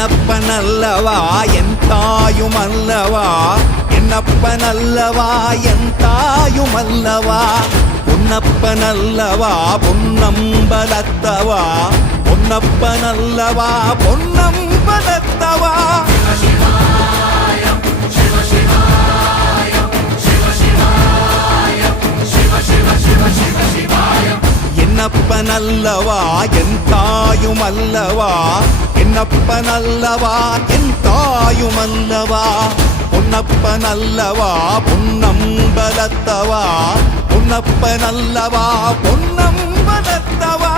என்னப்பனல்லவா என் தாயுமல்லவா, என்னப்பனல்லவா என் தாயுமல்லவா, பொன்னப்பனல்லவா பொன்னம்பலத்தவா, பொன்னப்பனல்லவா பொன்னம்பலத்தவா. என்னப்பனல்லவா என் தாயுமல்லவா, என்னப்பனல்லவா என் தாயுமல்லவா, பொன்னப்பனல்லவா பொன்னம்பலத்தவா, பொன்னப்பனல்லவா பொன்னம்பலத்தவா.